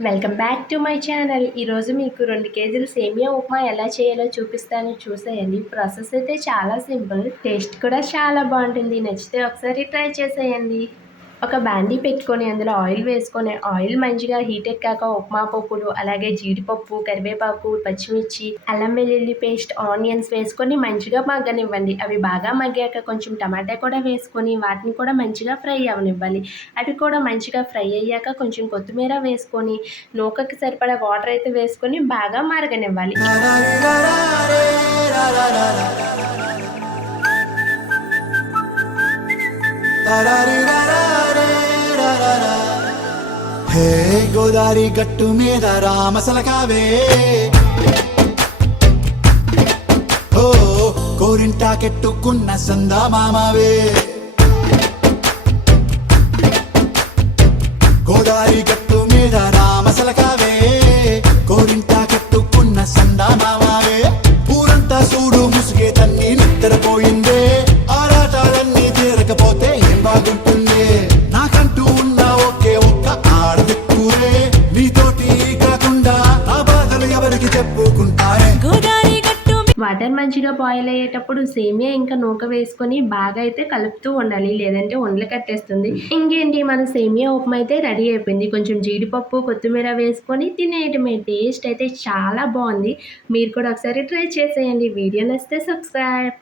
Welcome back to my channel. ఈరోజు మీకు రెండు కేజీలు సేమియా ఉప్మా ఎలా చేయాలో చూపిస్తాను. చూసేయండి. ప్రాసెస్ అయితే చాలా సింపుల్. టేస్ట్ కూడా చాలా బాగుంటుంది. నచ్చితే ఒకసారి ట్రై చేసేయండి. ఒక బ్యాండీ పెట్టుకొని అందులో ఆయిల్ వేసుకొని ఆయిల్ మంచిగా హీట్ ఎక్కాక ఉప్మా పప్పులు అలాగే జీడిపప్పు కరివేపాకు పచ్చిమిర్చి అల్లం వెల్లుల్లి పేస్ట్ ఆనియన్స్ వేసుకొని మంచిగా మగ్గనివ్వండి. అవి బాగా మగ్గాక కొంచెం టమాటా కూడా వేసుకొని వాటిని కూడా మంచిగా ఫ్రై అవనివ్వాలి అవి కూడా మంచిగా ఫ్రై అయ్యాక కొంచెం కొత్తిమీర వేసుకొని నూకకి సరిపడా వాటర్ అయితే వేసుకొని బాగా మరగనివ్వాలి. హే గోదారి గట్టు మీద రామసలకావే. ఓ కోరింటాకెట్టుకున్న సందా మామావే గోదారి గట్టు మీద రామసలకావే. కోరింటాకెట్టుకున్న సందా మామావే ఊరంతా చూడు ముసుగే తన్ని నిద్రపోయి వాటర్ మంచిగా బాయిల్ అయ్యేటప్పుడు సేమియా ఇంకా నూక వేసుకొని బాగా అయితే కలుపుతూ ఉండాలి లేదంటే ఉండలు కట్టేస్తుంది. ఇంకేంటి మన సేమియా ఉప్మా అయితే రెడీ అయిపోయింది. కొంచెం జీడిపప్పు కొత్తిమీర వేసుకొని తినేయటమే టేస్ట్ అయితే చాలా బాగుంది. మీరు కూడా ఒకసారి ట్రై చేసేయండి. వీడియో నచ్చితే సబ్స్క్రైబ్